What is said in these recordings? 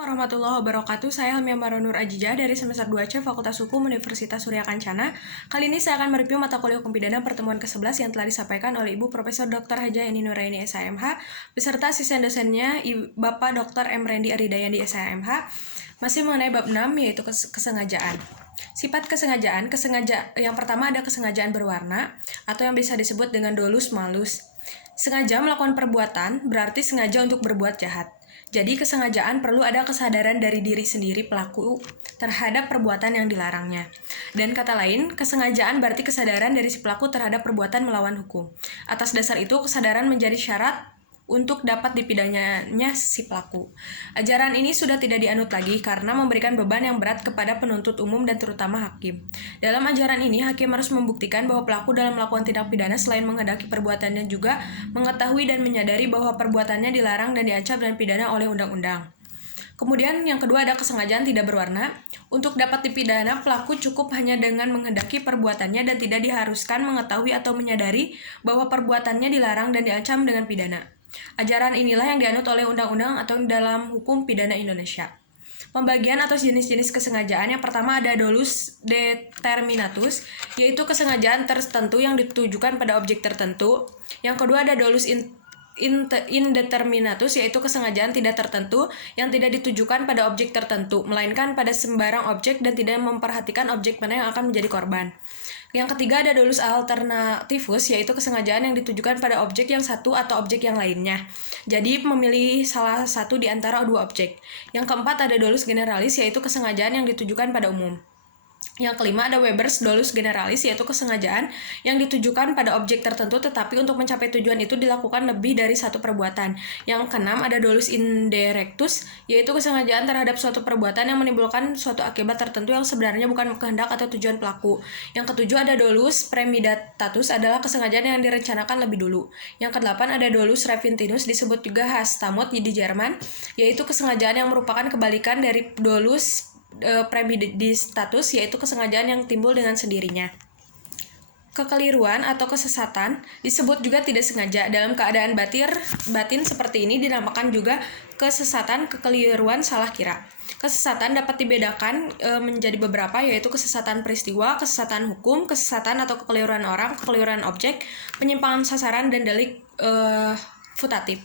Warahmatullahi wabarakatuh. Saya Helmia Maronur Ajijah dari semester 2C Fakultas Hukum Universitas Surya Kencana. Kali ini saya akan mereview mata kuliah hukum pidana pertemuan ke-11 yang telah disampaikan oleh Ibu Profesor Dr. Hajah Eni Nuraini SHMH beserta asisten dosennya Bapak Dr. M. Rendi Aridayandi SHMH masih mengenai bab 6 yaitu kesengajaan. Sifat kesengajaan, yang pertama ada kesengajaan berwarna atau yang bisa disebut dengan dolus malus. Sengaja melakukan perbuatan berarti sengaja untuk berbuat jahat. Jadi kesengajaan perlu ada kesadaran dari diri sendiri pelaku terhadap perbuatan yang dilarangnya. Dan kata lain, kesengajaan berarti kesadaran dari si pelaku terhadap perbuatan melawan hukum. Atas dasar itu, kesadaran menjadi syarat untuk dapat dipidananya si pelaku. Ajaran ini sudah tidak dianut lagi karena memberikan beban yang berat kepada penuntut umum dan terutama hakim. Dalam ajaran ini, hakim harus membuktikan bahwa pelaku dalam melakukan tindak pidana selain menghendaki perbuatannya juga mengetahui dan menyadari bahwa perbuatannya dilarang dan diancam dengan pidana oleh undang-undang. Kemudian yang kedua ada kesengajaan tidak berwarna. Untuk dapat dipidana, pelaku cukup hanya dengan menghendaki perbuatannya dan tidak diharuskan mengetahui atau menyadari bahwa perbuatannya dilarang dan diancam dengan pidana. Ajaran inilah yang dianut oleh undang-undang atau dalam hukum pidana Indonesia. Pembagian atau jenis-jenis kesengajaan yang pertama ada dolus determinatus, yaitu kesengajaan tertentu yang ditujukan pada objek tertentu. Yang kedua ada dolus indeterminatus, yaitu kesengajaan tidak tertentu yang tidak ditujukan pada objek tertentu, melainkan pada sembarang objek dan tidak memperhatikan objek mana yang akan menjadi korban. Yang ketiga ada dolus alternativus, yaitu kesengajaan yang ditujukan pada objek yang satu atau objek yang lainnya. Jadi memilih salah satu di antara dua objek. Yang keempat ada dolus generalis, yaitu kesengajaan yang ditujukan pada umum. Yang kelima ada Weber's dolus generalis, yaitu kesengajaan yang ditujukan pada objek tertentu tetapi untuk mencapai tujuan itu dilakukan lebih dari satu perbuatan. Yang keenam ada dolus indirectus, yaitu kesengajaan terhadap suatu perbuatan yang menimbulkan suatu akibat tertentu yang sebenarnya bukan kehendak atau tujuan pelaku. Yang ketujuh ada dolus premeditatus, adalah kesengajaan yang direncanakan lebih dulu. Yang kedelapan ada dolus repentinus, disebut juga Hastamut di Jerman, yaitu kesengajaan yang merupakan kebalikan dari dolus premeditatus, yaitu kesengajaan yang timbul dengan sendirinya. Kekeliruan atau kesesatan disebut juga tidak sengaja. Dalam keadaan batin seperti ini dinamakan juga kesesatan, kekeliruan, salah kira. Kesesatan dapat dibedakan menjadi beberapa, yaitu kesesatan peristiwa, kesesatan hukum, kesesatan atau kekeliruan orang, kekeliruan objek, penyimpangan sasaran, dan delik putatif.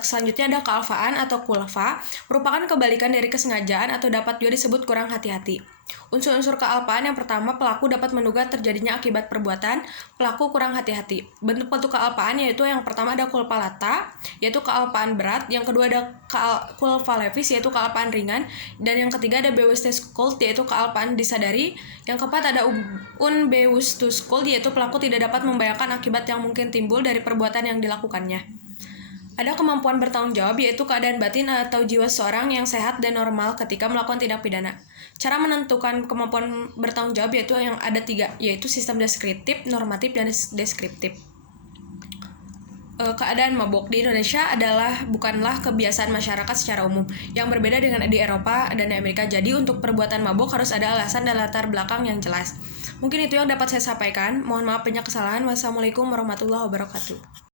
Selanjutnya ada kealfaan atau kulfa, merupakan kebalikan dari kesengajaan atau dapat juga disebut kurang hati-hati. Unsur-unsur kealpaan yang pertama, pelaku dapat menduga terjadinya akibat perbuatan, pelaku kurang hati-hati. Bentuk-bentuk kealpaan yaitu yang pertama ada culpa lata, yaitu kealpaan berat, yang kedua ada culpa levis, yaitu kealpaan ringan, dan yang ketiga ada bewustus cult, yaitu kealpaan disadari, yang keempat ada unbewustus cult, yaitu pelaku tidak dapat membayangkan akibat yang mungkin timbul dari perbuatan yang dilakukannya. Ada kemampuan bertanggung jawab, yaitu keadaan batin atau jiwa seorang yang sehat dan normal ketika melakukan tindak pidana. Cara menentukan kemampuan bertanggung jawab yaitu yang ada 3, yaitu sistem deskriptif, normatif, dan deskriptif. Keadaan mabuk di Indonesia bukanlah kebiasaan masyarakat secara umum, yang berbeda dengan di Eropa dan Amerika. Jadi untuk perbuatan mabuk harus ada alasan dan latar belakang yang jelas. Mungkin itu yang dapat saya sampaikan. Mohon maaf banyak kesalahan. Wassalamualaikum warahmatullahi wabarakatuh.